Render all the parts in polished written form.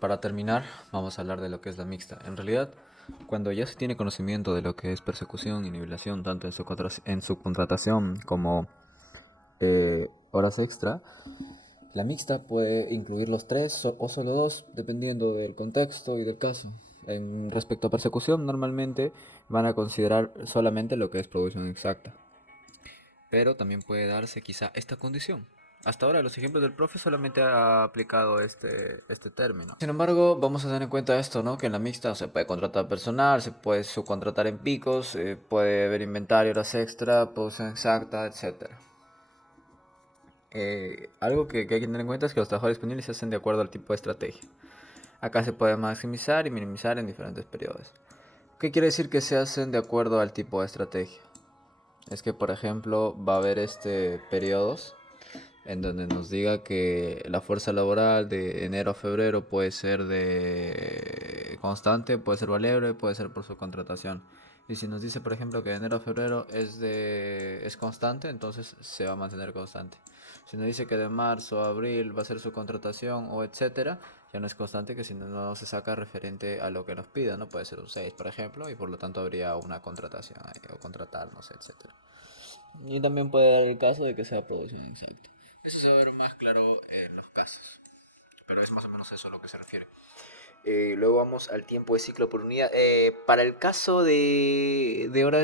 Para terminar, vamos a hablar de lo que es la mixta. En realidad, cuando ya se tiene conocimiento de lo que es persecución y nivelación, tanto en su contratación como horas extra, la mixta puede incluir los tres o solo dos, dependiendo del contexto y del caso. En respecto a persecución, normalmente van a considerar solamente lo que es producción exacta, pero también puede darse quizá esta condición. Hasta ahora los ejemplos del profe solamente ha aplicado este término. Sin embargo, vamos a tener en cuenta esto, ¿no? Que en la mixta se puede contratar personal, se puede subcontratar en picos, puede haber inventario, horas extra, producción exacta, etcétera. Algo que hay que tener en cuenta es que los trabajadores disponibles se hacen de acuerdo al tipo de estrategia. Acá se puede maximizar y minimizar en diferentes periodos. ¿Qué quiere decir que se hacen de acuerdo al tipo de estrategia? Es que, por ejemplo, va a haber periodos en donde nos diga que la fuerza laboral de enero a febrero puede ser de constante, puede ser variable, puede ser por su contratación. Y si nos dice, por ejemplo, que de enero a febrero es constante, entonces se va a mantener constante. Si nos dice que de marzo a abril va a ser su contratación o etcétera, ya no es constante, que si no se saca referente a lo que nos pida, ¿no? Puede ser un 6 por ejemplo, y por lo tanto habría una contratación ahí, o contratarnos, etcétera. Y también puede dar el caso de que sea producción exacta. Eso se va a ver más claro en los casos, pero es más o menos eso a lo que se refiere. Luego vamos al tiempo de ciclo por unidad. Para el caso de hora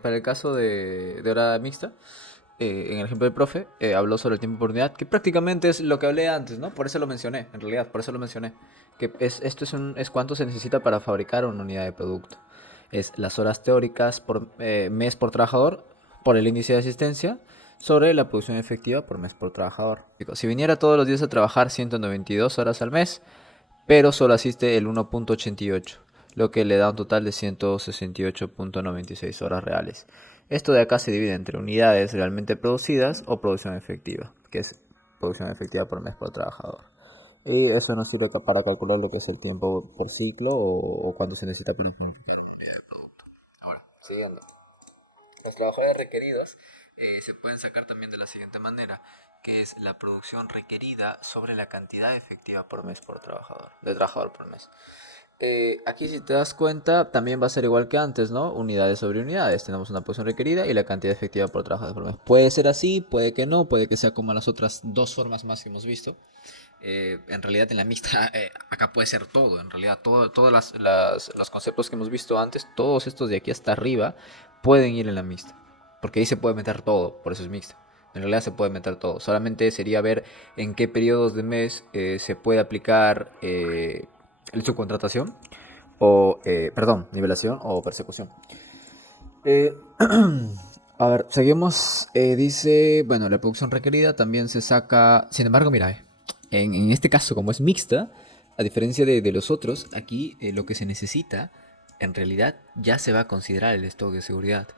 para el caso de hora mixta, en el ejemplo del profe, habló sobre el tiempo por unidad, que prácticamente es lo que hablé antes, ¿no? Por eso lo mencioné, en realidad, por eso lo mencioné. Esto es cuánto se necesita para fabricar una unidad de producto. Es las horas teóricas por mes por trabajador, por el índice de asistencia, sobre la producción efectiva por mes por trabajador. Si viniera todos los días a trabajar 192 horas al mes, pero solo asiste el 1.88, lo que le da un total de 168.96 horas reales. Esto de acá se divide entre unidades realmente producidas o producción efectiva, que es producción efectiva por mes por trabajador. Y eso nos sirve para calcular lo que es el tiempo por ciclo o cuánto se necesita para planificar un producto. Ahora, siguiendo. Los trabajadores requeridos se pueden sacar también de la siguiente manera, que es la producción requerida sobre la cantidad efectiva por mes por trabajador, de trabajador por mes. Aquí si te das cuenta también va a ser igual que antes, ¿no? Unidades sobre unidades. Tenemos una producción requerida y la cantidad efectiva por trabajador por mes. Puede ser así, puede que no, puede que sea como las otras dos formas más que hemos visto. En realidad en la mixta acá puede ser todo, en realidad todos los conceptos que hemos visto antes, todos estos de aquí hasta arriba, pueden ir en la mixta, porque ahí se puede meter todo, por eso es mixta. En realidad se puede meter todo, solamente sería ver en qué periodos de mes se puede aplicar el subcontratación o, perdón, nivelación o persecución. Eh, a ver, seguimos. Dice, bueno, la producción requerida también se saca. Sin embargo, mira, en este caso, como es mixta, a diferencia de los otros, aquí lo que se necesita, en realidad, ya se va a considerar el stock de seguridad.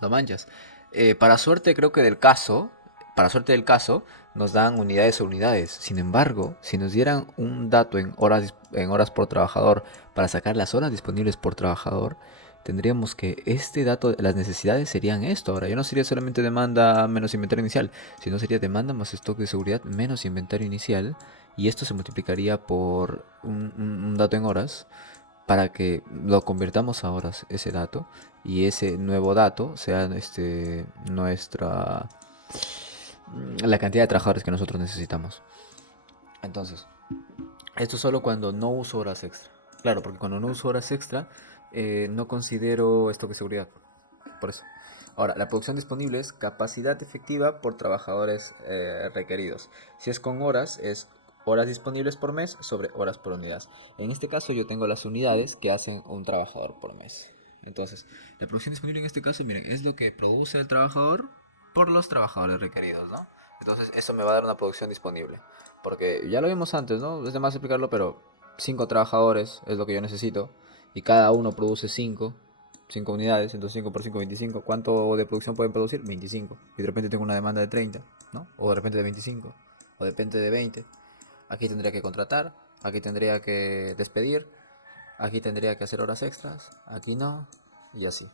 No manchas. Creo que para suerte del caso, nos dan unidades o unidades. Sin embargo, si nos dieran un dato en horas por trabajador para sacar las horas disponibles por trabajador, tendríamos que este dato, las necesidades serían esto. Ahora, ya no sería solamente demanda menos inventario inicial, sino sería demanda más stock de seguridad menos inventario inicial. Y esto se multiplicaría por un dato en horas para que lo convirtamos a horas ese dato y ese nuevo dato sea nuestra la cantidad de trabajadores que nosotros necesitamos. Entonces, esto es solo cuando no uso horas extra. Claro, porque cuando no uso horas extra no considero esto que seguridad. Por eso. Ahora, la producción disponible es capacidad efectiva por trabajadores requeridos. Si es con horas, es horas disponibles por mes sobre horas por unidad. En este caso yo tengo las unidades que hacen un trabajador por mes. Entonces, la producción disponible en este caso, miren, es lo que produce el trabajador por los trabajadores requeridos, ¿no? Entonces, eso me va a dar una producción disponible. Porque ya lo vimos antes, ¿no? Es de más explicarlo, pero 5 trabajadores es lo que yo necesito. Y cada uno produce 5 unidades, entonces 5 por 5, 25. ¿Cuánto de producción pueden producir? 25. Y de repente tengo una demanda de 30, ¿no? O de repente de 25, o de repente de 20. Aquí tendría que contratar, aquí tendría que despedir, aquí tendría que hacer horas extras, aquí no, y así.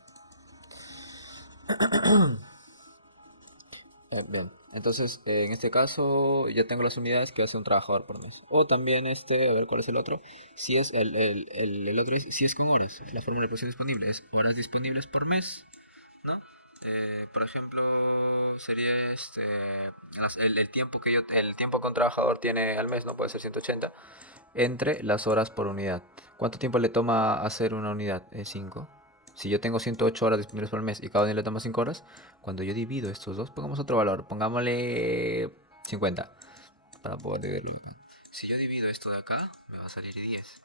Bien. Entonces, en este caso, ya tengo las unidades que hace un trabajador por mes. O también a ver cuál es el otro. Si es el otro, si es con horas. La fórmula de producción disponible es horas disponibles por mes, ¿no? Por ejemplo, sería el tiempo el tiempo que un trabajador tiene al mes, no puede ser 180, entre las horas por unidad. ¿Cuánto tiempo le toma hacer una unidad? 5. Si yo tengo 108 horas disponibles por mes y cada uno le toma 5 horas, cuando yo divido estos dos, pongamos otro valor, pongámosle 50 para poder dividirlo acá. Si yo divido esto de acá, me va a salir 10.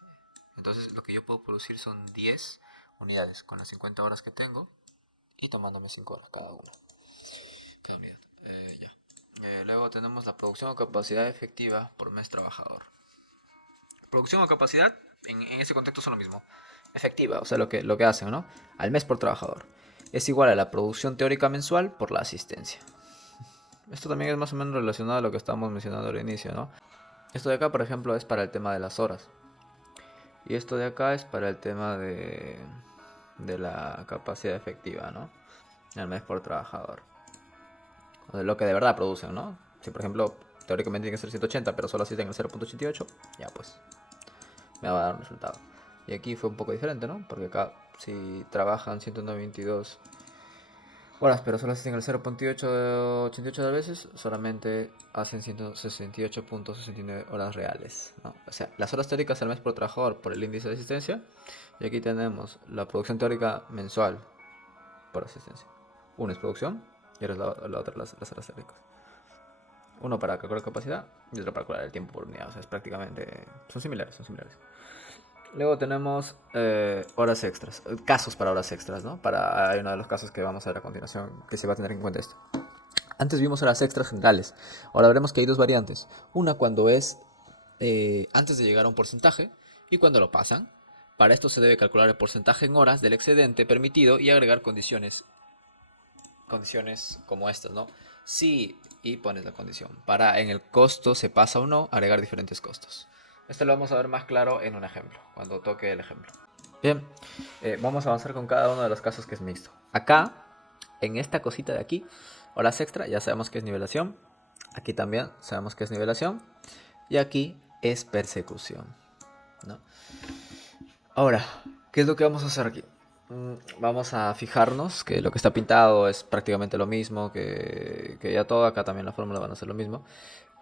Entonces lo que yo puedo producir son 10 unidades con las 50 horas que tengo y tomándome 5 horas cada unidad. Ya. Luego tenemos la producción o capacidad efectiva por mes trabajador. Producción o capacidad, en ese contexto son lo mismo. Efectiva, o sea, lo que hacen, ¿no? Al mes por trabajador. Es igual a la producción teórica mensual por la asistencia. Esto también es más o menos relacionado a lo que estábamos mencionando al inicio, ¿no? Esto de acá, por ejemplo, es para el tema de las horas. Y esto de acá es para el tema de la capacidad efectiva, ¿no? Al mes por trabajador. O sea, lo que de verdad producen, ¿no? Si, por ejemplo, teóricamente tiene que ser 180, pero solo asisten el 0.88, ya pues, me va a dar un resultado. Y aquí fue un poco diferente, ¿no? Porque acá, si trabajan 192 horas, pero solo asisten el 0.88 de veces, solamente hacen 168.69 horas reales, ¿no? O sea, las horas teóricas al mes por trabajador por el índice de asistencia. Y aquí tenemos la producción teórica mensual por asistencia. Una es producción y la otra las horas teóricas. Uno para calcular capacidad y otro para calcular el tiempo por unidad. O sea, es prácticamente... Son similares, son similares. Luego tenemos horas extras, casos para horas extras, ¿no? Hay uno de los casos que vamos a ver a continuación que se va a tener en cuenta esto. Antes vimos horas extras generales. Ahora veremos que hay dos variantes. Una cuando es antes de llegar a un porcentaje y cuando lo pasan. Para esto se debe calcular el porcentaje en horas del excedente permitido y agregar condiciones como estas, ¿no? Si y pones la condición. Para en el costo se pasa o no, agregar diferentes costos. Esto lo vamos a ver más claro en un ejemplo, cuando toque el ejemplo. Bien, vamos a avanzar con cada uno de los casos que es mixto. Acá, en esta cosita de aquí, horas extra, ya sabemos que es nivelación. Aquí también sabemos que es nivelación. Y aquí es persecución, ¿no? Ahora, ¿qué es lo que vamos a hacer aquí? Vamos a fijarnos que lo que está pintado es prácticamente lo mismo, que ya todo, acá también la fórmula van a ser lo mismo.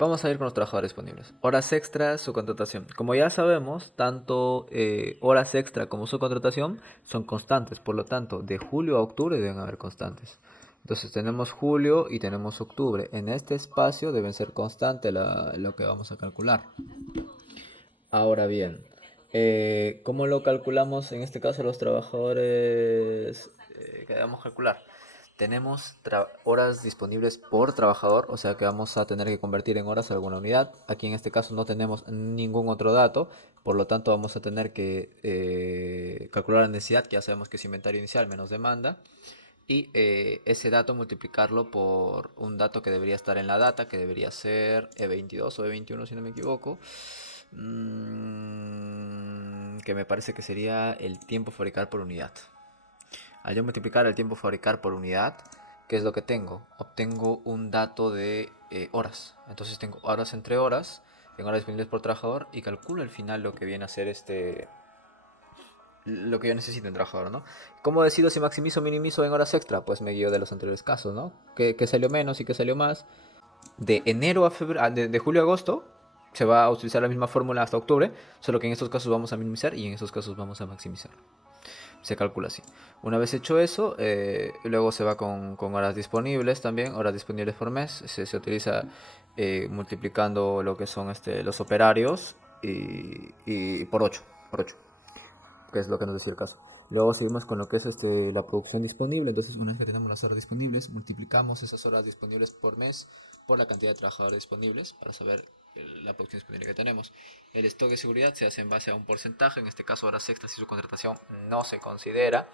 Vamos a ir con los trabajadores disponibles. Horas extras, su contratación. Como ya sabemos, tanto horas extra como su contratación son constantes, por lo tanto, de julio a octubre deben haber constantes. Entonces tenemos julio y tenemos octubre. En este espacio deben ser constantes lo que vamos a calcular. Ahora bien, ¿cómo lo calculamos en este caso los trabajadores que debemos calcular? Tenemos horas disponibles por trabajador, o sea que vamos a tener que convertir en horas alguna unidad. Aquí en este caso no tenemos ningún otro dato, por lo tanto vamos a tener que calcular la necesidad, que ya sabemos que es inventario inicial menos demanda, y ese dato multiplicarlo por un dato que debería estar en la data, que debería ser E22 o E21 si no me equivoco, que me parece que sería el tiempo fabricar por unidad. Al yo multiplicar el tiempo fabricar por unidad, ¿qué es lo que tengo? Obtengo un dato de horas. Entonces tengo horas entre horas, en horas disponibles por trabajador, y calculo al final lo que viene a ser lo que yo necesito en trabajador, ¿no? ¿Cómo decido si maximizo o minimizo en horas extra? Pues me guío de los anteriores casos, ¿no? ¿Qué salió menos y qué salió más? De enero a febrero, de julio a agosto, se va a utilizar la misma fórmula hasta octubre, solo que en estos casos vamos a minimizar y en estos casos vamos a maximizar. Se calcula así. Una vez hecho eso, luego se va con horas disponibles también, horas disponibles por mes. Se utiliza multiplicando lo que son los operarios y por 8, que es lo que nos decía el caso. Luego seguimos con lo que es la producción disponible. Entonces, una vez que tenemos las horas disponibles, multiplicamos esas horas disponibles por mes por la cantidad de trabajadores disponibles para saber la producción disponible que tenemos. El stock de seguridad se hace en base a un porcentaje, en este caso horas extras y su contratación no se considera.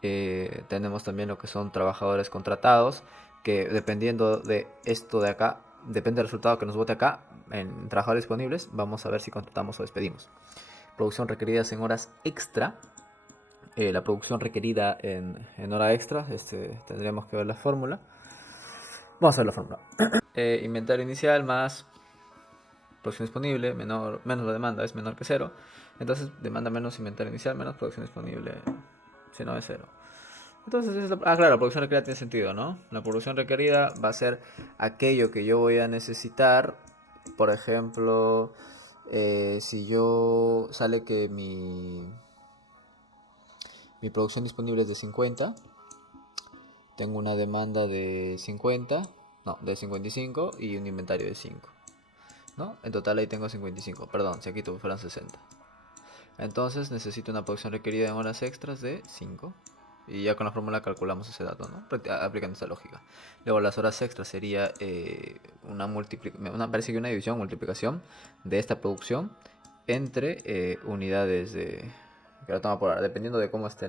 Tenemos también lo que son trabajadores contratados, que dependiendo de esto de acá, depende del resultado que nos vote acá, en trabajadores disponibles, vamos a ver si contratamos o despedimos. Producción requeridas en horas extra. La producción requerida en hora extra, tendríamos que ver la fórmula. Vamos a ver la fórmula. inventario inicial más producción disponible, menos la demanda es menor que cero. Entonces demanda menos inventario inicial menos producción disponible, si no es cero. Entonces, claro, la producción requerida tiene sentido, ¿no? La producción requerida va a ser aquello que yo voy a necesitar. Por ejemplo, si yo sale que mi producción disponible es de 50, tengo una demanda de 50, no, de 55 y un inventario de 5, ¿no? En total ahí tengo 55, perdón, si aquí fueran 60. Entonces necesito una producción requerida en horas extras de 5. Y ya con la fórmula calculamos ese dato, ¿no? Aplicando esta lógica. Luego las horas extras sería parece que una división, multiplicación de esta producción entre unidades de... que la toma por hora, dependiendo de cómo esté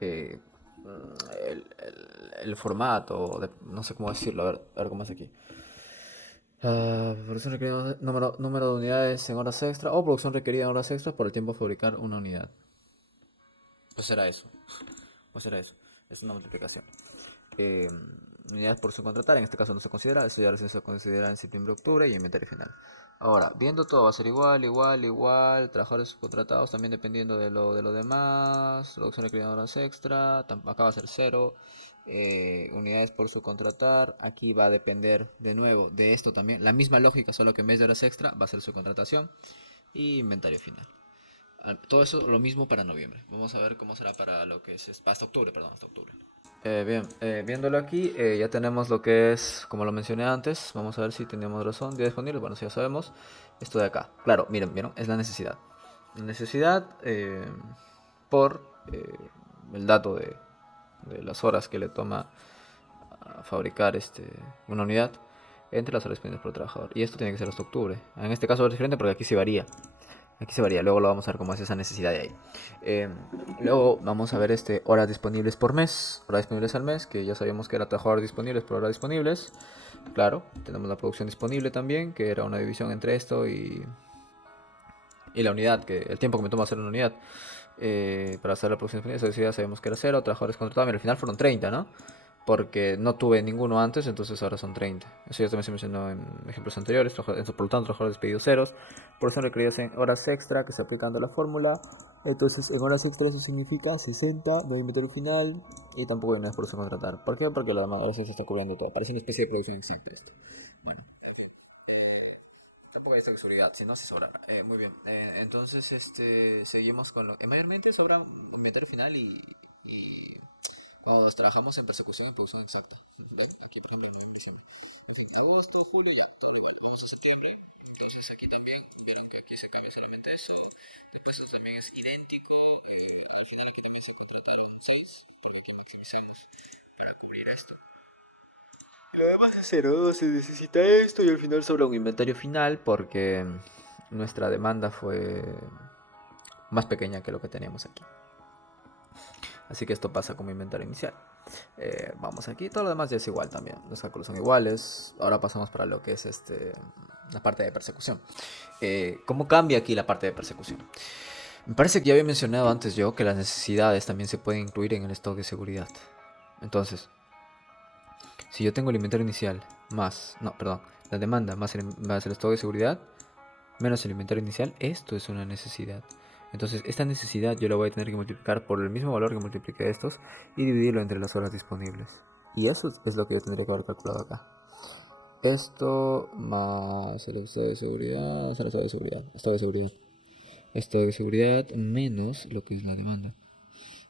eh, el formato, no sé cómo decirlo, a ver cómo es aquí. Producción requerida, número de unidades en horas extra o producción requerida en horas extras por el tiempo de fabricar una unidad. Pues será eso. Pues será eso. Es una multiplicación. Eh, Unidades por subcontratar, en este caso no se considera, eso ya se considera en septiembre-octubre y inventario final. Ahora, viendo todo, va a ser igual, trabajadores subcontratados también dependiendo de lo demás, producción requerida en horas extra, acá va a ser cero, unidades por subcontratar, aquí va a depender de nuevo de esto también, la misma lógica, solo que en vez de horas extra va a ser subcontratación y inventario final. Todo eso lo mismo para noviembre. Vamos a ver cómo será para lo que es hasta octubre, perdón, hasta octubre. Bien, viéndolo aquí, ya tenemos lo que es, como lo mencioné antes, vamos a ver si tenemos razón, día disponible, bueno, si ya sabemos, esto de acá. Claro, miren, ¿vieron? Es la necesidad. La necesidad por el dato de las horas que le toma a fabricar una unidad entre las horas disponibles por trabajador. Y esto tiene que ser hasta octubre. En este caso es diferente porque aquí sí varía. Aquí se varía, luego lo vamos a ver cómo es esa necesidad de ahí. Luego vamos a ver horas disponibles por mes, horas disponibles al mes, que ya sabíamos que era trabajadores disponibles por horas disponibles. Claro, tenemos la producción disponible también, que era una división entre esto y la unidad, que el tiempo que me toma hacer una unidad. Para hacer la producción disponible, eso ya sabemos que era cero, trabajadores contratados, al final fueron 30, ¿no? Porque no tuve ninguno antes, entonces ahora son 30. Eso ya también se mencionó en ejemplos anteriores, por lo tanto, trabajadores despedidos ceros, por eso requeridos en horas extra que se aplican a la fórmula. Entonces, en horas extra eso significa 60, no hay inventario final y tampoco hay una por contratar. ¿Por qué? Porque la demanda ahora se está cubriendo todo. Parece una especie de producción exacta esto. Bueno, en fin. Tampoco hay seguridad, si no se sobra. Muy bien. Entonces, seguimos con lo. Mayormente sobra un inventario final y cuando nos trabajamos en persecución y producción exacta. ¿Ven? Aquí, por ejemplo, en diciembre. Entonces, agosto, julio, bueno, vamos a septiembre. Entonces, aquí también, miren que aquí se cambia solamente eso. Después, eso también es idéntico. Al final, aquí también se contrataron 6, porque aquí maximizamos para cubrir esto. Y lo demás es cero, se necesita esto y al final sobra un inventario final porque nuestra demanda fue más pequeña que lo que teníamos aquí. Así que esto pasa como inventario inicial. Vamos aquí, todo lo demás ya es igual también. Los cálculos son iguales. Ahora pasamos para lo que es la parte de persecución. ¿Cómo cambia aquí la parte de persecución? Me parece que ya había mencionado antes yo que las necesidades también se pueden incluir en el stock de seguridad. Entonces, si yo tengo el inventario inicial la demanda más el stock de seguridad, menos el inventario inicial, esto es una necesidad. Entonces, esta necesidad yo la voy a tener que multiplicar por el mismo valor que multipliqué estos y dividirlo entre las horas disponibles. Y eso es lo que yo tendría que haber calculado acá. Esto más el estado de seguridad, estado de seguridad menos lo que es la demanda.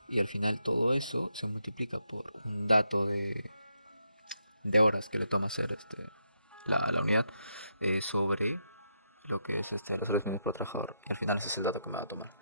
Y al final todo eso se multiplica por un dato de horas que le toma hacer la unidad sobre lo que es los horas por trabajador. Y al final ese es el dato que me va a tomar.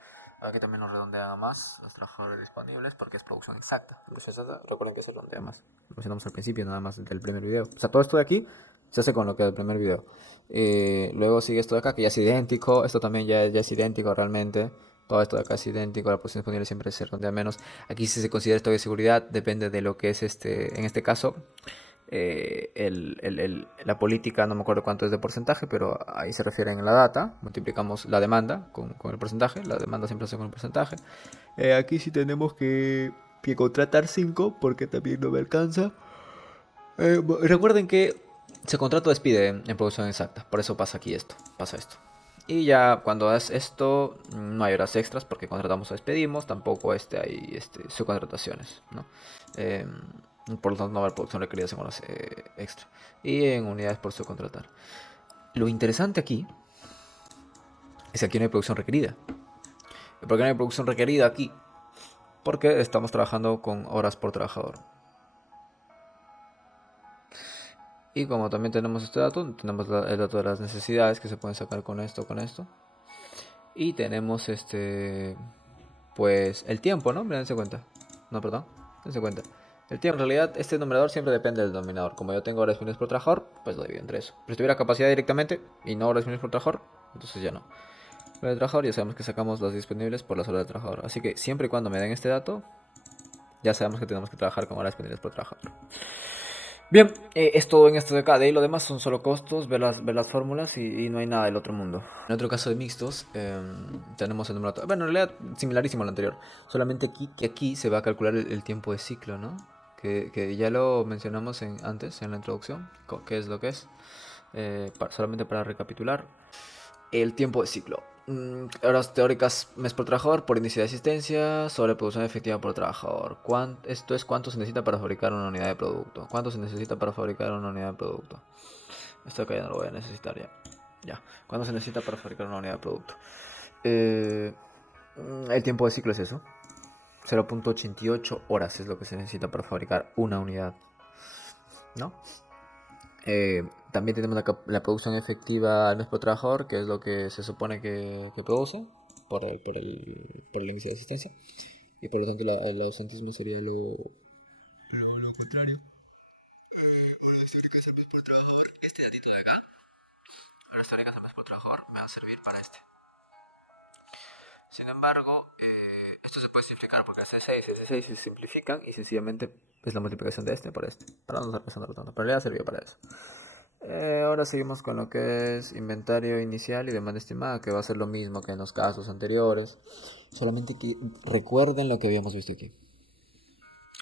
Aquí también nos redondea más los trabajadores disponibles porque es producción exacta. Producción exacta, recuerden que se redondea más. Lo mencionamos al principio, nada más del primer video. O sea, todo esto de aquí se hace con lo que es el primer video. Luego sigue esto de acá que ya es idéntico. Esto también ya es idéntico realmente. Todo esto de acá es idéntico. La producción disponible siempre se redondea menos. Aquí si se considera esto de seguridad depende de lo que es en este caso la política, no me acuerdo cuánto es de porcentaje, pero ahí se refieren a la data, multiplicamos la demanda con el porcentaje, la demanda siempre se con el porcentaje. Aquí sí tenemos que contratar 5 porque también no me alcanza. Recuerden que se contrata o despide en producción exacta, por eso pasa aquí esto, pasa esto. Y ya cuando es esto, no hay horas extras porque contratamos o despedimos, tampoco hay subcontrataciones, ¿no? Eh, por lo tanto, no va a haber producción requerida en horas extra. Y en unidades por subcontratar. Lo interesante aquí es que aquí no hay producción requerida. ¿Y por qué no hay producción requerida aquí? Porque estamos trabajando con horas por trabajador. Y como también tenemos este dato, tenemos el dato de las necesidades que se pueden sacar con esto, con esto. Y tenemos pues el tiempo, ¿no? Dense cuenta. No, perdón. Dense cuenta. El tiempo, en realidad, este numerador siempre depende del denominador. Como yo tengo horas disponibles por trabajador, pues lo divido entre eso. Pero si tuviera capacidad directamente y no horas disponibles por trabajador, entonces ya no. Hora de trabajador, ya sabemos que sacamos las disponibles por las horas de trabajador. Así que siempre y cuando me den este dato, ya sabemos que tenemos que trabajar con horas disponibles por trabajador. Bien, es todo en esto de acá. De ahí lo demás son solo costos, ver las fórmulas y no hay nada del otro mundo. En otro caso de mixtos, tenemos el número. Bueno, en realidad, similarísimo al anterior. Solamente que aquí se va a calcular el tiempo de ciclo, ¿no? Que ya lo mencionamos antes, en la introducción. ¿Qué es lo que es? Solamente para recapitular. El tiempo de ciclo. Horas teóricas mes por trabajador por índice de asistencia sobre producción efectiva por trabajador. Esto es cuánto se necesita para fabricar una unidad de producto. ¿Cuánto se necesita para fabricar una unidad de producto? Esto acá ya no lo voy a necesitar ya. Ya. ¿Cuánto se necesita para fabricar una unidad de producto? Eh, el tiempo de ciclo es eso. 0.88 horas es lo que se necesita para fabricar una unidad. ¿No? También tenemos la producción efectiva al mes por trabajador, que es lo que se supone que produce por el índice de asistencia. Y por lo tanto el ausentismo sería lo contrario. Horas teóricas al mes por trabajador. Este datito de acá. Horas teóricas al mes por trabajador me va a servir para este. Sin embargo, esto se puede simplificar porque S6 se simplifican y sencillamente es la multiplicación de este por este. Para no estar pensando tanto. Pero ya sirvió para eso. Ahora seguimos con lo que es inventario inicial y demanda estimada, que va a ser lo mismo que en los casos anteriores. Solamente que recuerden lo que habíamos visto aquí.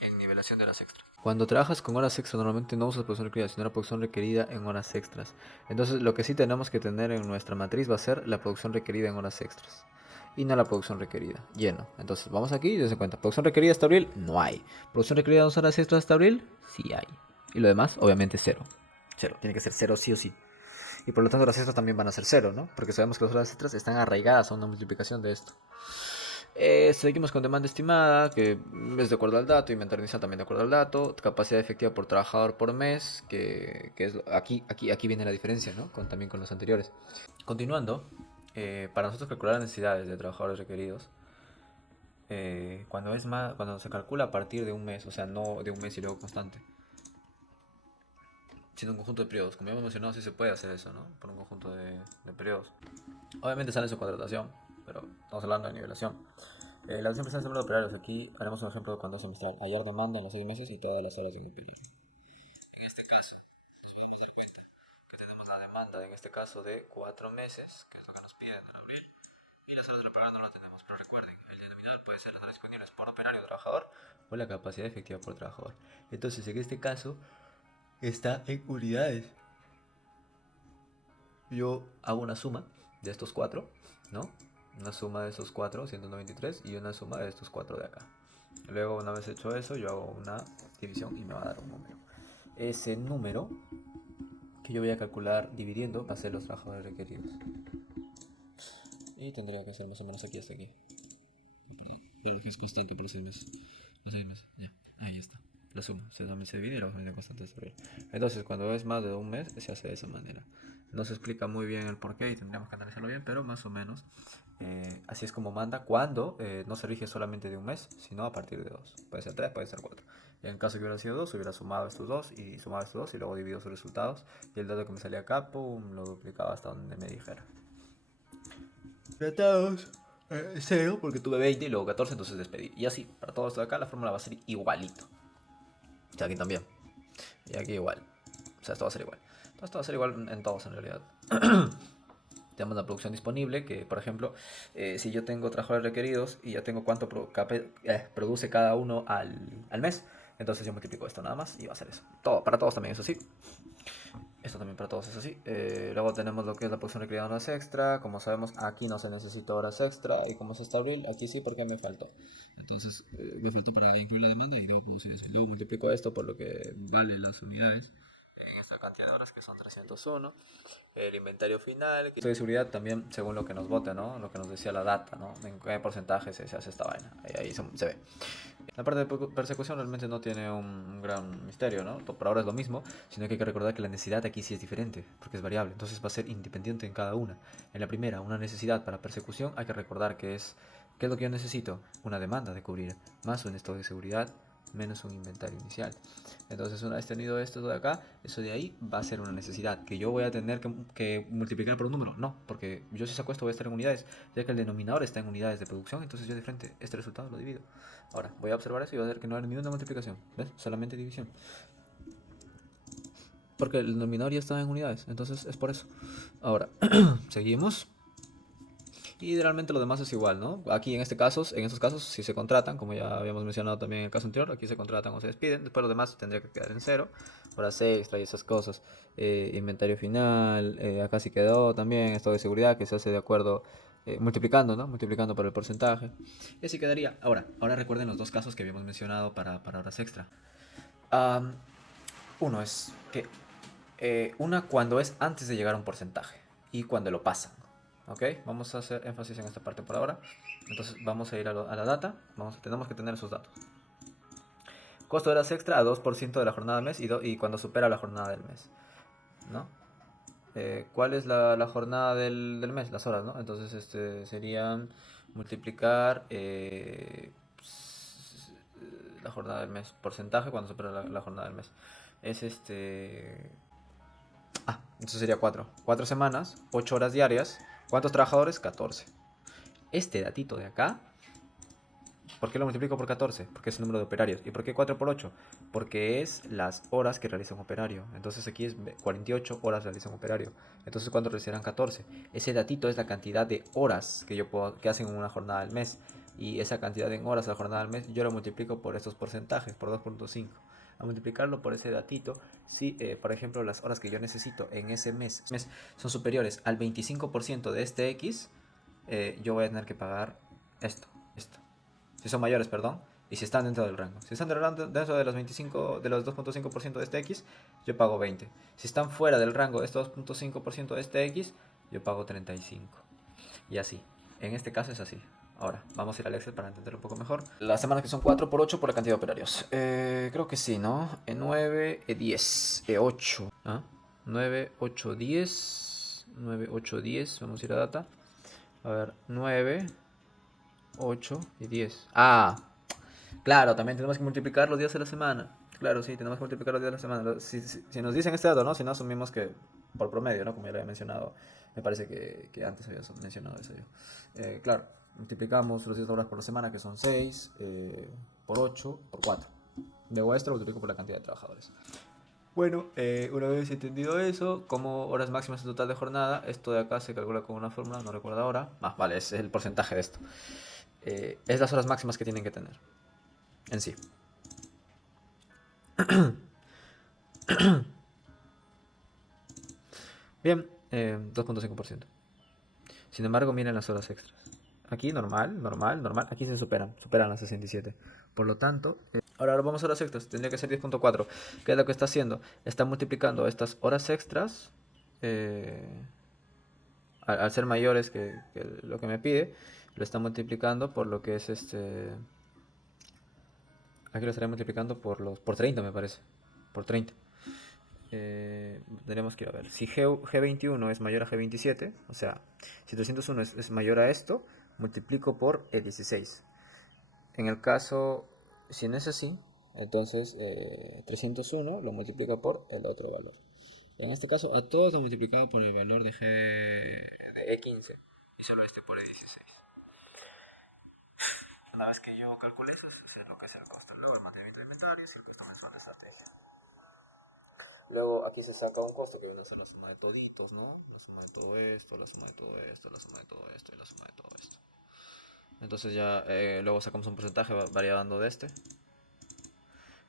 En nivelación de horas extras. Cuando trabajas con horas extras normalmente no usas producción requerida, sino la producción requerida en horas extras. Entonces lo que sí tenemos que tener en nuestra matriz va a ser la producción requerida en horas extras. Y no la producción requerida, lleno. Entonces vamos aquí y dense cuenta. ¿Producción requerida hasta abril? No hay. ¿Producción requerida en horas extras hasta abril? Sí hay. Y lo demás, obviamente cero. Cero, tiene que ser cero sí o sí. Y por lo tanto las extras también van a ser cero, ¿no? Porque sabemos que las horas extras están arraigadas a una multiplicación de esto. Seguimos con demanda estimada, que es de acuerdo al dato, inventario inicial también de acuerdo al dato, capacidad efectiva por trabajador por mes, que es aquí viene la diferencia, ¿no? También con los anteriores. Continuando, para nosotros calcular las necesidades de trabajadores requeridos, cuando se calcula a partir de un mes, o sea, no de un mes y luego constante, sino un conjunto de periodos. Como ya hemos mencionado, sí se puede hacer eso, ¿no? Por un conjunto de periodos. Obviamente sale su contratación, pero estamos hablando de nivelación. La versión presenta el número de operarios. Aquí haremos un ejemplo de cuando es semestral. Ayer demanda en los 6 meses y todas las horas en un periodo. En este caso, nos podemos dar cuenta que tenemos la demanda, en este caso, de 4 meses, que es lo que nos piden en abril, y las horas de operario no las tenemos. Pero recuerden, el denominador puede ser las horas disponibles por operario o trabajador o la capacidad efectiva por trabajador. Entonces, en este caso, está en unidades. Yo hago una suma de estos 4, ¿no? Una suma de estos 4, 193, y una suma de estos 4 de acá. Luego, una vez hecho eso, yo hago una división y me va a dar un número. Ese número que yo voy a calcular dividiendo va a ser los trabajadores requeridos. Y tendría que ser más o menos aquí hasta aquí. Pero es constante por los 6 meses. Los 6 meses, ya. Ahí está. La suma se divide y la familia constante es abril. Entonces, cuando es más de un mes, se hace de esa manera. No se explica muy bien el porqué y tendríamos que analizarlo bien, pero más o menos así es como manda cuando no se rige solamente de un mes, sino a partir de 2. Puede ser 3, puede ser 4. Y en caso que hubiera sido 2, hubiera sumado estos 2 y sumado estos 2 y luego dividido sus resultados. Y el dato que me salía acá, pum, lo duplicaba hasta donde me dijera. Tratados. 0 porque tuve 20 y luego 14, entonces despedí. Y así, para todo esto de acá, la fórmula va a ser igualito. O sea, aquí también. Y aquí igual. O sea, esto va a ser igual. Esto va a ser igual en todos en realidad. Tenemos la producción disponible, que por ejemplo, si yo tengo trabajadores requeridos y ya tengo cuánto produce cada uno al mes, Entonces yo multiplico esto nada más y va a ser eso. Todo, para todos también, eso sí. Esto también para todos es así. Luego tenemos lo que es la producción requerida de horas extra. Como sabemos, aquí no se necesita horas extra. Y como es hasta abril, aquí sí porque me faltó. Entonces, me faltó para incluir la demanda y debo producir eso. Luego multiplico esto por lo que vale las unidades en esta cantidad de horas que son 301. El inventario final. Esto de seguridad también según lo que nos vote, ¿no? Lo que nos decía la data, ¿no? En qué porcentaje se hace esta vaina. Ahí se ve. La parte de persecución realmente no tiene un gran misterio, ¿no? Por ahora es lo mismo, sino que hay que recordar que la necesidad aquí sí es diferente, porque es variable, entonces va a ser independiente en cada una. En la primera, una necesidad para persecución, hay que recordar que es, ¿qué es lo que yo necesito? Una demanda de cubrir, más un estado de seguridad, menos un inventario inicial. Entonces, una vez tenido esto de acá, eso de ahí va a ser una necesidad que yo voy a tener que multiplicar por un número. No, porque yo si saco esto voy a estar en unidades, ya que el denominador está en unidades de producción, entonces yo de frente este resultado lo divido. Ahora, voy a observar eso y voy a ver que no hay ninguna multiplicación, ¿ves? Solamente división. Porque el denominador ya está en unidades, entonces es por eso. Ahora, seguimos. Y realmente lo demás es igual, ¿no? Aquí en este caso, en estos casos, si se contratan, como ya habíamos mencionado también en el caso anterior, aquí se contratan o se despiden, después lo demás tendría que quedar en cero, horas extra y esas cosas. Inventario final, acá sí quedó también, estado de seguridad que se hace de acuerdo, multiplicando, ¿no? Multiplicando por el porcentaje. Y así quedaría. Ahora recuerden los dos casos que habíamos mencionado para horas extra. Um, Uno es que una cuando es antes de llegar a un porcentaje y cuando lo pasan. ¿Ok? Vamos a hacer énfasis en esta parte por ahora. Entonces vamos a ir a la data. Tenemos que tener esos datos. Costo de horas extra a 2% de la jornada del mes y cuando supera la jornada del mes. ¿No? ¿Cuál es la jornada del mes? Las horas, ¿no? Entonces serían multiplicar la jornada del mes. Porcentaje cuando supera la jornada del mes. Es entonces sería 4. 4 semanas, 8 horas diarias. ¿Cuántos trabajadores? 14. Este datito de acá, ¿por qué lo multiplico por 14? Porque es el número de operarios. ¿Y por qué 4 por 8? Porque es las horas que realiza un operario. Entonces aquí es 48 horas realiza un operario. Entonces ¿cuánto realizarán? 14. Ese datito es la cantidad de horas que hacen en una jornada del mes. Y esa cantidad en horas a la jornada del mes yo lo multiplico por estos porcentajes, por 2.5. A multiplicarlo por ese datito, si por ejemplo las horas que yo necesito en ese mes son superiores al 25% de este X, yo voy a tener que pagar esto. Si son mayores, perdón, y si están dentro del rango. Si están dentro de los 25, de los 2.5% de este X, yo pago 20. Si están fuera del rango de este 2.5% de este X, yo pago 35. Y así. En este caso es así. Ahora, vamos a ir al Excel para entender un poco mejor. Las semanas que son 4 por 8 por la cantidad de operarios. Creo que sí, ¿no? 9, 10, 8. ¿Ah? 9, 8, 10. 9, 8, 10. Vamos a ir a data. A ver, 9, 8 y 10. Ah, claro, también tenemos que multiplicar los días de la semana. Claro, sí, tenemos que multiplicar los días de la semana. Si nos dicen este dato, ¿no? Si no asumimos que por promedio, ¿no? Como ya lo había mencionado, me parece que antes había mencionado eso yo. Claro, multiplicamos los días de horas por la semana, que son 6 por 8 por 4. Luego esto lo multiplico por la cantidad de trabajadores. Bueno, una vez entendido eso, como horas máximas en total de jornada, esto de acá se calcula con una fórmula, no recuerdo ahora. Vale, es el porcentaje de esto. Es las horas máximas que tienen que tener en sí. Bien, 2.5%. Sin embargo, miren las horas extras. Aquí normal, normal, normal. Aquí superan las 67. Por lo tanto, ahora vamos a horas extras. Tendría que ser 10.4. ¿Qué es lo que está haciendo? Está multiplicando estas horas extras al ser mayores que lo que me pide. Lo está multiplicando por lo que es Aquí lo estaría multiplicando por 30, me parece. Por 30. Tenemos que ir a ver. Si G21 es mayor a G27, o sea, si 301 es mayor a esto, multiplico por 16. En el caso, si no es así, entonces 301 lo multiplica por el otro valor. En este caso, a todos lo multiplicado por el valor de E15 y solo este por E16. Una vez que yo calcule eso, es lo que es el costo. Luego el mantenimiento de inventarios y el costo mensual de estrategia. Luego aquí se saca un costo que viene a ser la suma de toditos, ¿no? La suma de todo esto, la suma de todo esto, la suma de todo esto y la suma de todo esto. Entonces ya luego sacamos un porcentaje variando de este.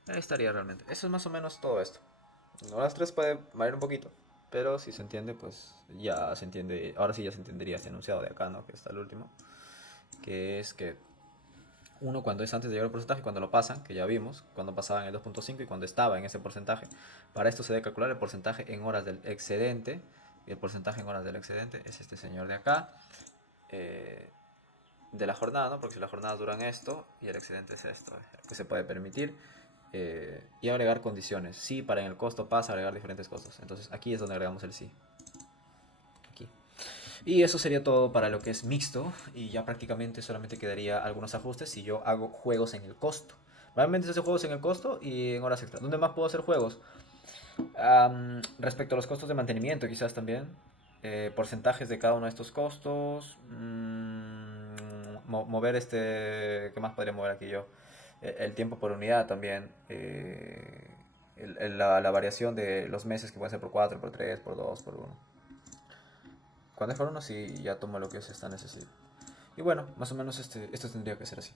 Ahí estaría realmente. Eso es más o menos todo esto. Horas 3 puede variar un poquito, pero si se entiende, pues ya se entiende. Ahora sí ya se entendería este enunciado de acá, ¿no? Que está el último. Que es que uno cuando es antes de llegar al porcentaje, cuando lo pasan, que ya vimos, cuando pasaba en el 2.5 y cuando estaba en ese porcentaje. Para esto se debe calcular el porcentaje en horas del excedente. Y el porcentaje en horas del excedente es este señor de acá. eh, de la jornada, ¿no? Porque si las jornadas duran esto y el excedente es esto, que se puede permitir. Y agregar condiciones. Sí, para en el costo pasa agregar diferentes costos. Entonces aquí es donde agregamos el sí. Aquí. Y eso sería todo para lo que es mixto. Y ya prácticamente solamente quedaría algunos ajustes si yo hago juegos en el costo. Realmente se hace juegos en el costo y en horas extra. ¿Dónde más puedo hacer juegos? Respecto a los costos de mantenimiento, quizás también. Porcentajes de cada uno de estos costos. Mover este. ¿Qué más podría mover aquí yo? El tiempo por unidad también. La variación de los meses que pueden ser por 4 por 3 por 2 por uno. Cuando es por uno, sí, ya tomo lo que es esta necesidad. Y bueno, más o menos esto tendría que ser así.